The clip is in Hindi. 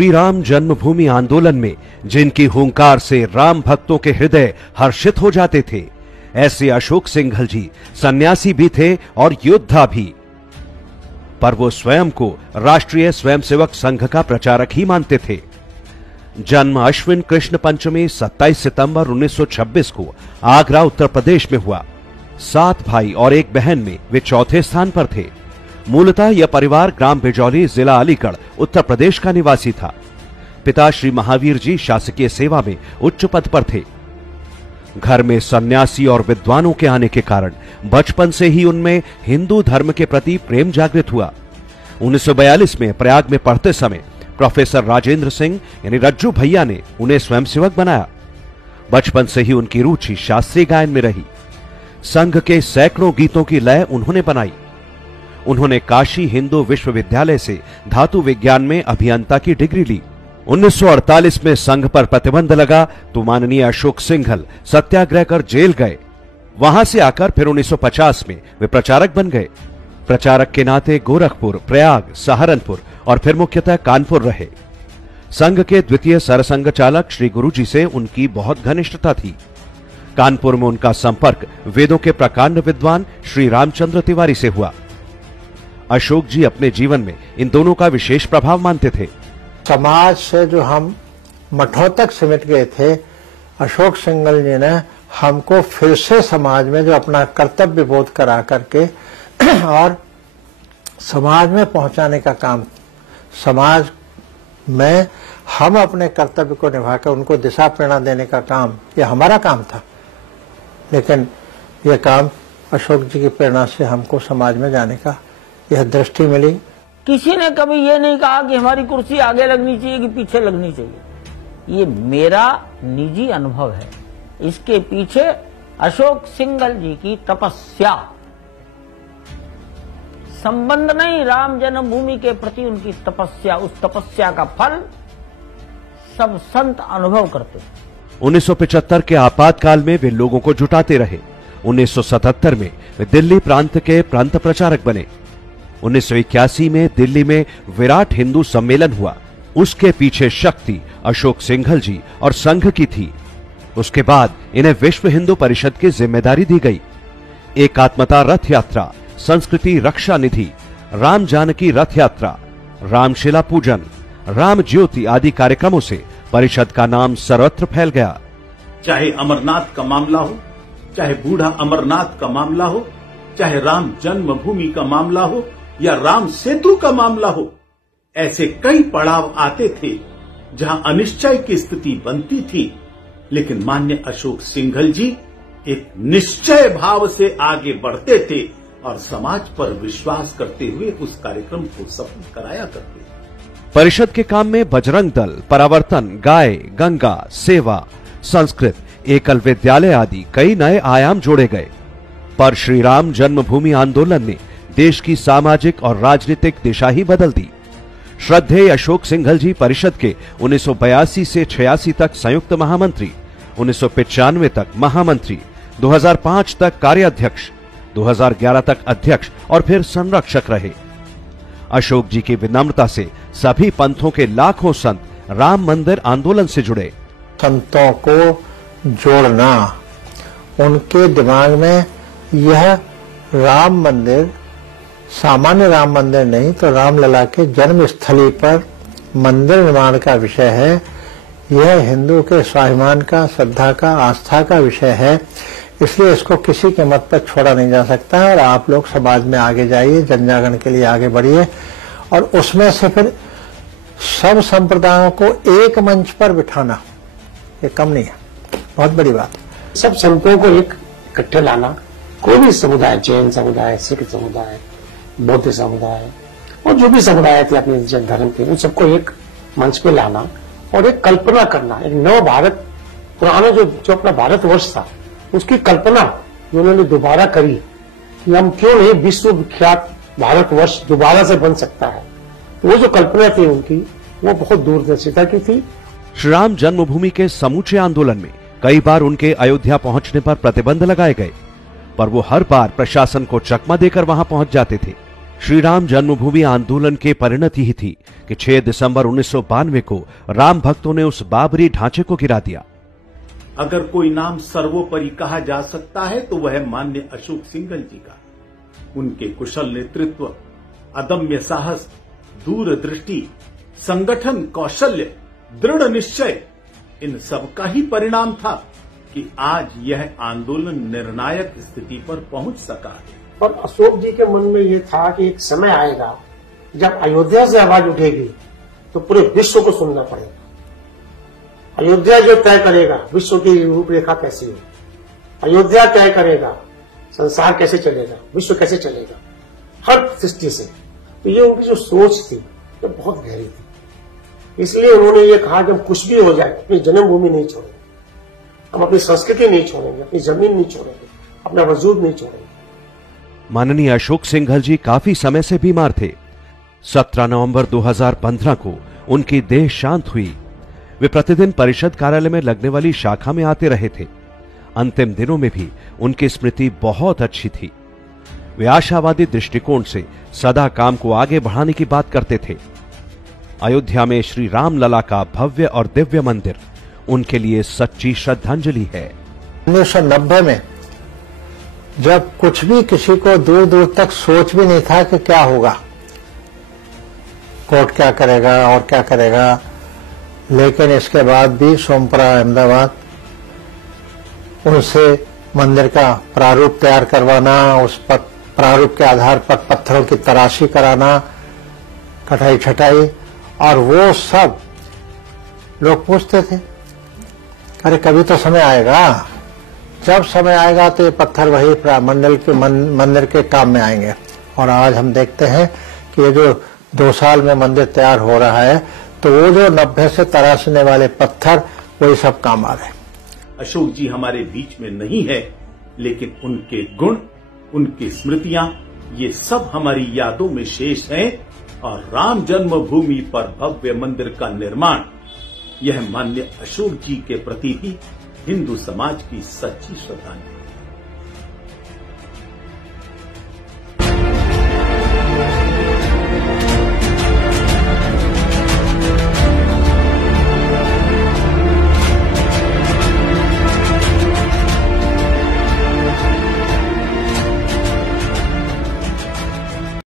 श्री राम जन्मभूमि आंदोलन में जिनकी हुंकार से राम भक्तों के हृदय हर्षित हो जाते थे, ऐसे अशोक सिंघल जी सन्यासी भी थे और योद्धा भी। पर वो स्वयं को राष्ट्रीय स्वयंसेवक संघ का प्रचारक ही मानते थे। जन्म अश्विन कृष्ण पंचमी 27 सितंबर 1926 को आगरा उत्तर प्रदेश में हुआ। 7 भाई और 1 बहन में वे चौथे स्थान पर थे। मूलतः यह परिवार ग्राम बिजौली, जिला अलीगढ़, उत्तर प्रदेश का निवासी था। पिता श्री महावीर जी शासकीय सेवा में उच्च पद पर थे। घर में सन्यासी और विद्वानों के आने के कारण बचपन से ही उनमें हिंदू धर्म के प्रति प्रेम जागृत हुआ। 1942 में प्रयाग में पढ़ते समय प्रोफेसर राजेंद्र सिंह यानी रज्जू भैया ने उन्हें स्वयंसेवक बनाया। बचपन से ही उनकी रुचि शास्त्रीय गायन में रही। संघ के सैकड़ों गीतों की लय उन्होंने बनाई। उन्होंने काशी हिंदू विश्वविद्यालय से धातु विज्ञान में अभियंता की डिग्री ली। 1948 में संघ पर प्रतिबंध लगा तो माननीय अशोक सिंघल सत्याग्रह कर जेल गए। वहां से आकर फिर 1950 में वे प्रचारक बन गए। प्रचारक के नाते गोरखपुर, प्रयाग, सहारनपुर और फिर मुख्यतः कानपुर रहे। संघ के द्वितीय सरसंघ चालक श्री गुरुजी से उनकी बहुत घनिष्ठता थी। कानपुर में उनका संपर्क वेदों के प्रकांड विद्वान श्री रामचंद्र तिवारी से हुआ। अशोक जी अपने जीवन में इन दोनों का विशेष प्रभाव मानते थे। समाज से जो हम मठों तक सिमट गए थे, अशोक सिंघल जी ने हमको फिर से समाज में जो अपना कर्तव्य बोध करा करके और समाज में पहुंचाने का काम, समाज में हम अपने कर्तव्य को निभाकर उनको दिशा प्रेरणा देने का काम, ये हमारा काम था। लेकिन यह काम अशोक जी की प्रेरणा से हमको समाज में जाने का यह दृष्टि मिली। किसी ने कभी ये नहीं कहा कि हमारी कुर्सी आगे लगनी चाहिए कि पीछे लगनी चाहिए। ये मेरा निजी अनुभव है। इसके पीछे अशोक सिंघल जी की तपस्या, संबंध नहीं, राम जन्मभूमि के प्रति उनकी तपस्या, उस तपस्या का फल सब संत अनुभव करते हैं। 1975 के आपातकाल में वे लोगों को जुटाते रहे। 1977 में वे दिल्ली प्रांत के प्रांत प्रचारक बने। 1981 में दिल्ली में विराट हिंदू सम्मेलन हुआ। उसके पीछे शक्ति अशोक सिंघल जी और संघ की थी। उसके बाद इन्हें विश्व हिंदू परिषद की जिम्मेदारी दी गई। एकात्मता रथ यात्रा, संस्कृति रक्षा निधि, राम जानकी रथ यात्रा, रामशिला पूजन, राम ज्योति आदि कार्यक्रमों से परिषद का नाम सर्वत्र फैल गया। चाहे अमरनाथ का मामला हो, चाहे बूढ़ा अमरनाथ का मामला हो, चाहे राम जन्मभूमि का मामला हो या राम सेतु का मामला हो, ऐसे कई पड़ाव आते थे जहां अनिश्चय की स्थिति बनती थी। लेकिन मान्य अशोक सिंघल जी एक निश्चय भाव से आगे बढ़ते थे और समाज पर विश्वास करते हुए उस कार्यक्रम को सफल कराया करते थे। परिषद के काम में बजरंग दल, परावर्तन, गाय, गंगा, सेवा, संस्कृत, एकल विद्यालय आदि कई नए आयाम जोड़े गए। पर श्री राम जन्मभूमि आंदोलन ने देश की सामाजिक और राजनीतिक दिशा ही बदल दी। श्रद्धेय अशोक सिंघल जी परिषद के 1982 से 86 तक संयुक्त महामंत्री, 1995 तक महामंत्री, 2005 तक कार्याध्यक्ष, 2011 तक अध्यक्ष और फिर संरक्षक रहे। अशोक जी की विनम्रता से सभी पंथों के लाखों संत राम मंदिर आंदोलन से जुड़े। संतों को जोड़ना, उनके दिमाग में यह राम मंदिर सामान्य राम मंदिर नहीं तो रामलला के जन्म स्थली पर मंदिर निर्माण का विषय है। यह हिंदू के स्वाभिमान का, श्रद्धा का, आस्था का विषय है। इसलिए इसको किसी के मत पर छोड़ा नहीं जा सकता है। और आप लोग समाज में आगे जाइए, जन जागरण के लिए आगे बढ़िए और उसमें से फिर सब संप्रदायों को एक मंच पर बिठाना, ये कम नहीं है, बहुत बड़ी बात है। सब संतों को एक इकट्ठे लाना, कोई भी समुदाय, जैन समुदाय, सिख समुदाय, बौद्ध समुदाय और जो भी समुदाय थे अपने जन धर्म के, उन सबको एक मंच पे लाना और एक कल्पना करना, एक नव भारत, पुराना जो अपना भारतवर्ष था उसकी कल्पना जो उन्होंने दोबारा करी कि हम क्यों नहीं विश्व विख्यात भारतवर्ष दोबारा से बन सकता है। तो वो जो कल्पना थी उनकी, वो बहुत दूरदर्शिता की थी। श्री राम जन्मभूमि के समूचे आंदोलन में कई बार उनके अयोध्या पहुंचने पर प्रतिबंध लगाए गए, पर वो हर बार प्रशासन को चकमा देकर वहां पहुंच जाते थे। श्री राम जन्मभूमि आंदोलन के परिणति ही थी कि 6 दिसंबर 1992 को राम भक्तों ने उस बाबरी ढांचे को गिरा दिया। अगर कोई नाम सर्वोपरि कहा जा सकता है तो वह माननीय अशोक सिंघल जी का। उनके कुशल नेतृत्व, अदम्य साहस, दूरदृष्टि, संगठन कौशल्य, दृढ़ निश्चय, इन सब का ही परिणाम था कि आज यह आंदोलन निर्णायक स्थिति पर पहुंच सका है। पर अशोक जी के मन में ये था कि एक समय आएगा जब अयोध्या से आवाज उठेगी तो पूरे विश्व को सुनना पड़ेगा। अयोध्या जो तय करेगा विश्व की रूपरेखा कैसी हो, अयोध्या तय करेगा संसार कैसे चलेगा, विश्व कैसे चलेगा, हर दृष्टि से। तो ये उनकी जो सोच थी वो बहुत गहरी थी। इसलिए उन्होंने ये कहा कि हम कुछ भी हो जाए अपनी जन्मभूमि नहीं छोड़ेंगे, हम अपनी संस्कृति नहीं छोड़ेंगे, अपनी जमीन नहीं छोड़ेंगे, अपना वजूद नहीं छोड़ेंगे। माननीय अशोक सिंघल जी काफी समय से बीमार थे। 17 नवंबर 2015 को उनकी देह शांत हुई। वे प्रतिदिन परिषद कार्यालय में लगने वाली शाखा में आते रहे थे। अंतिम दिनों में भी उनकी स्मृति बहुत अच्छी थी। वे आशावादी दृष्टिकोण से सदा काम को आगे बढ़ाने की बात करते थे। अयोध्या में श्री राम लला का भव्य और दिव्य मंदिर उनके लिए सच्ची श्रद्धांजलि है। 1990 में जब कुछ भी किसी को दूर दूर तक सोच भी नहीं था कि क्या होगा, कोर्ट क्या करेगा और क्या करेगा, लेकिन इसके बाद भी सोमपुरा अहमदाबाद उनसे मंदिर का प्रारूप तैयार करवाना, उस पर प्रारूप के आधार पर पत्थरों की तराशी कराना, कटाई छटाई, और वो सब लोग पूछते थे अरे कभी तो समय आएगा, जब समय आएगा तो ये पत्थर वही मंदिर के काम में आएंगे। और आज हम देखते हैं कि ये जो 2 साल में मंदिर तैयार हो रहा है तो वो जो 90 से तराशने वाले पत्थर वही सब काम आ रहे हैं। अशोक जी हमारे बीच में नहीं है, लेकिन उनके गुण, उनकी स्मृतियां, ये सब हमारी यादों में शेष हैं। और राम जन्मभूमि पर भव्य मंदिर का निर्माण, यह माननीय अशोक जी के प्रति ही हिंदू समाज की सच्ची श्रद्धांजलि।